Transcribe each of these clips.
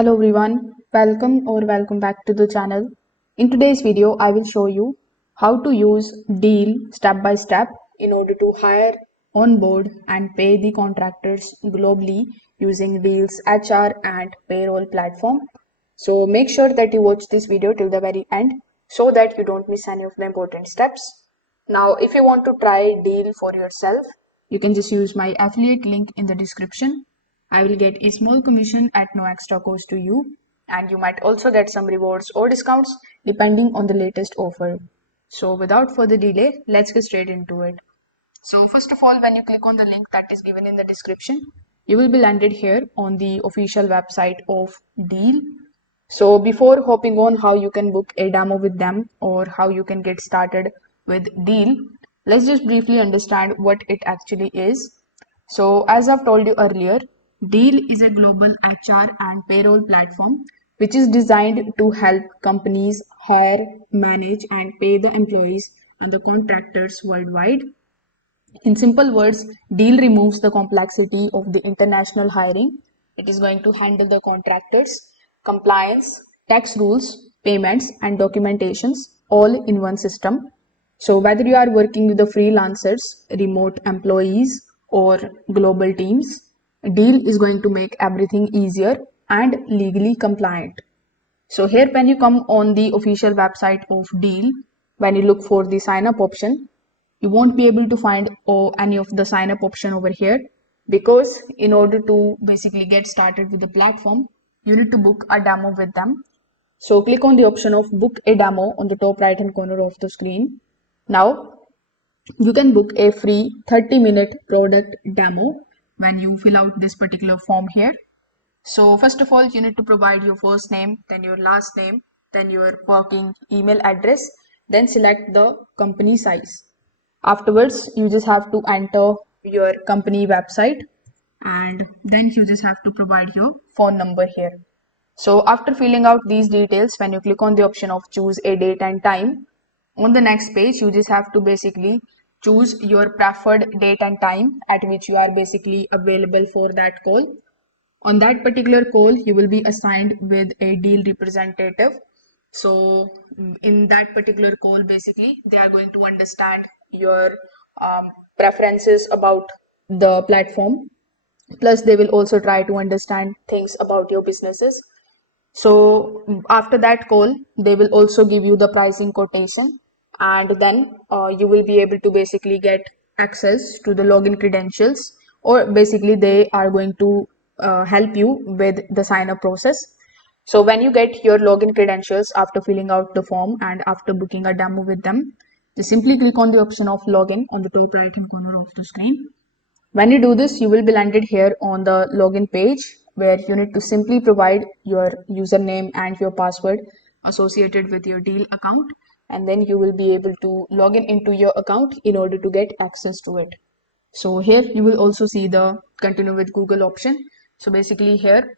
Hello everyone, welcome back to the channel. In today's video, I will show you how to use Deel step by step in order to hire, onboard and pay the contractors globally using Deel's HR and payroll platform. So make sure that you watch this video till the very end so that you don't miss any of the important steps. Now, if you want to try Deel for yourself, you can just use my affiliate link in the description. I will get a small commission at no extra cost to you, and you might also get some rewards or discounts depending on the latest offer. So, without further delay, let's get straight into it. So, first of all, when you click on the link that is given in the description, you will be landed here on the official website of Deel. So before hopping on how you can book a demo with them or how you can get started with Deel, let's just briefly understand what it actually is. So as I've told you earlier, Deel is a global HR and payroll platform which is designed to help companies hire, manage and pay the employees and the contractors worldwide. In simple words, Deel removes the complexity of the international hiring. It is going to handle the contractors, compliance, tax rules, payments, and documentations all in one system. So, whether you are working with the freelancers, remote employees, or global teams, Deel is going to make everything easier and legally compliant. So, here, when you come on the official website of Deel, when you look for the sign up option, you won't be able to find any of the sign up option over here because in order to basically get started with the platform, you need to book a demo with them. So click on the option of book a demo on the top right hand corner of the screen. Now you can book a free 30-minute product demo when you fill out this particular form here. So first of all, you need to provide your first name, then your last name, then your working email address, then select the company size. Afterwards, you just have to enter your company website and then you just have to provide your phone number here. So after filling out these details, when you click on the option of choose a date and time, on the next page, you just have to basically choose your preferred date and time at which you are basically available for that call. On that particular call, you will be assigned with a Deel representative. So in that particular call, basically, they are going to understand your preferences about the platform. Plus, they will also try to understand things about your businesses. So after that call, they will also give you the pricing quotation, and then you will be able to basically get access to the login credentials, or basically they are going to help you with the sign up process. So when you get your login credentials after filling out the form and after booking a demo with them, just simply click on the option of login on the top right hand corner of the screen. When you do this, you will be landed here on the login page where you need to simply provide your username and your password associated with your Deel account, and then you will be able to log into your account in order to get access to it. So here you will also see the continue with Google option. So basically here,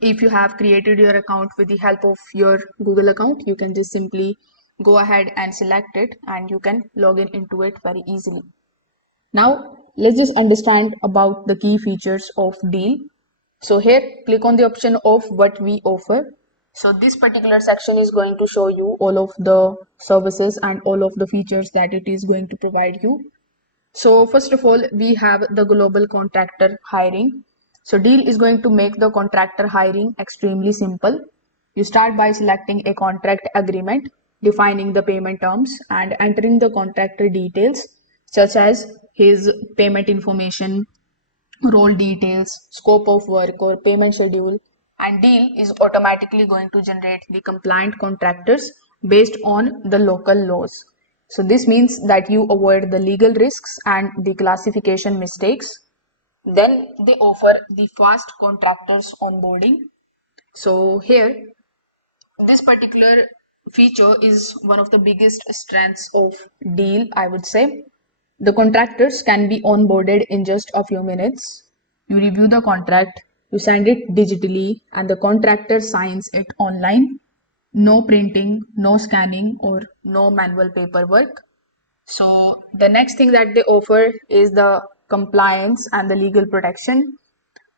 if you have created your account with the help of your Google account, you can just simply go ahead and select it and you can log into it very easily. Now, let's just understand about the key features of Deel. So here, click on the option of what we offer. So this particular section is going to show you all of the services and all of the features that it is going to provide you. So first of all, we have the global contractor hiring. So Deel is going to make the contractor hiring extremely simple. You start by selecting a contract agreement, defining the payment terms and entering the contractor details such as his payment information, role details, scope of work or payment schedule, and Deel is automatically going to generate the compliant contractors based on the local laws. So this means that you avoid the legal risks and the classification mistakes. Then they offer the fast contractors onboarding. So here, this particular feature is one of the biggest strengths of Deel, I would say. The contractors can be onboarded in just a few minutes. You review the contract, you send it digitally, and the contractor signs it online. No printing, no scanning, or no manual paperwork. So, the next thing that they offer is the compliance and the legal protection.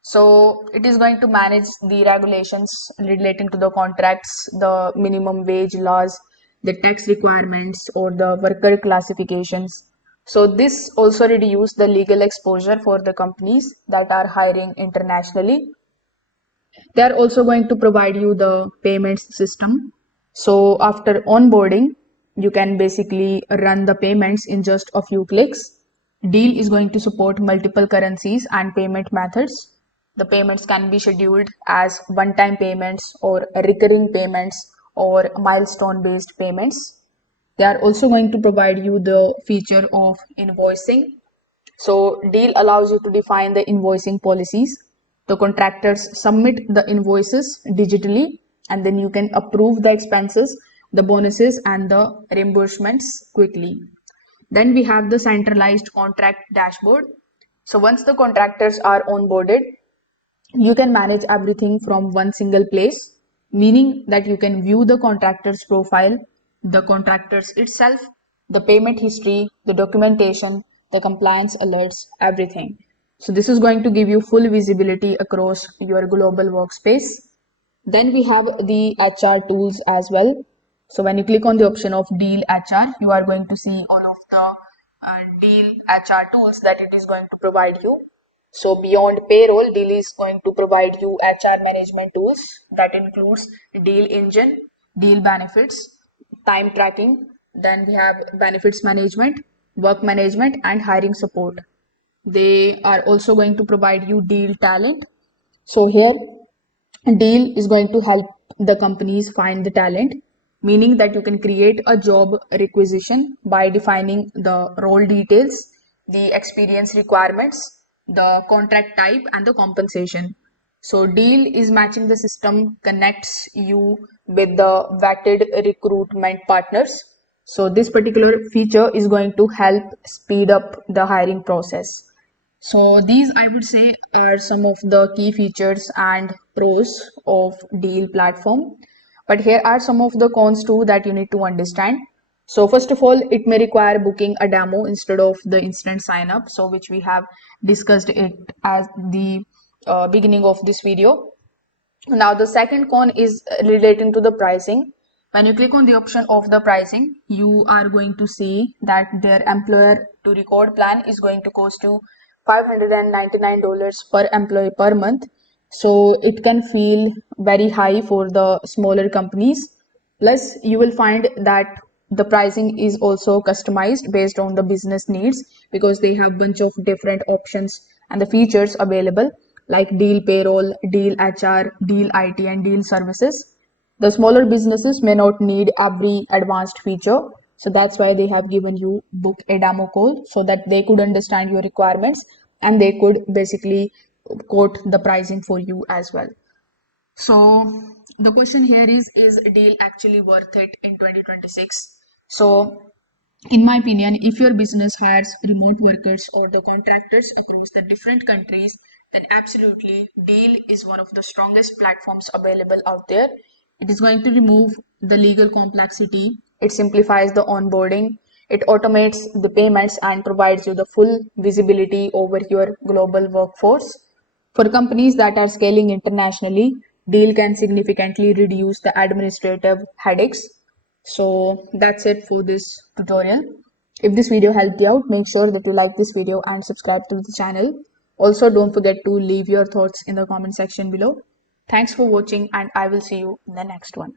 So it is going to manage the regulations relating to the contracts, the minimum wage laws, the tax requirements, or the worker classifications. So this also reduce the legal exposure for the companies that are hiring internationally. They are also going to provide you the payments system. So after onboarding, you can basically run the payments in just a few clicks. Deel is going to support multiple currencies and payment methods. The payments can be scheduled as one-time payments or recurring payments or milestone-based payments. They are also going to provide you the feature of invoicing. So Deel allows you to define the invoicing policies. The contractors submit the invoices digitally, and then you can approve the expenses, the bonuses, and the reimbursements quickly. Then we have the centralized contract dashboard. So once the contractors are onboarded, you can manage everything from one single place, meaning that you can view the contractor's profile, the contractors itself, the payment history, the documentation, the compliance alerts, everything. So this is going to give you full visibility across your global workspace. Then we have the HR tools as well. So when you click on the option of Deel HR, you are going to see all of the Deel HR tools that it is going to provide you. So beyond payroll, Deel is going to provide you HR management tools that includes Deel Engine, Deel Benefits, time tracking. Then we have benefits management, work management, and hiring support. They are also going to provide you Deel Talent. So here, Deel is going to help the companies find the talent, meaning that you can create a job requisition by defining the role details, the experience requirements, the contract type, and the compensation. So Deel is matching the system, connects you with the vetted recruitment partners. So this particular feature is going to help speed up the hiring process. So these I would say are some of the key features and pros of Deel platform. But here are some of the cons too that you need to understand. So first of all, it may require booking a demo instead of the instant sign up. So which we have discussed it as the beginning of this video. Now the second con is relating to the pricing. When you click on the option of the pricing, you are going to see that their employer to record plan is going to cost you $599 per employee per month. So it can feel very high for the smaller companies. Plus, you will find that the pricing is also customized based on the business needs because they have bunch of different options and the features available like Deel Payroll, Deel HR, Deel IT, and Deel Services. The smaller businesses may not need every advanced feature, so that's why they have given you book a demo call so that they could understand your requirements and they could basically quote the pricing for you as well. So the question here is Deel actually worth it in 2026? So in my opinion, if your business hires remote workers or the contractors across the different countries, then absolutely Deel is one of the strongest platforms available out there. It is going to remove the legal complexity, it simplifies the onboarding, it automates the payments and provides you the full visibility over your global workforce. For companies that are scaling internationally, Deel can significantly reduce the administrative headaches. So that's it for this tutorial. If this video helped you out, make sure that you like this video and subscribe to the channel. Also, don't forget to leave your thoughts in the comment section below. Thanks for watching and I will see you in the next one.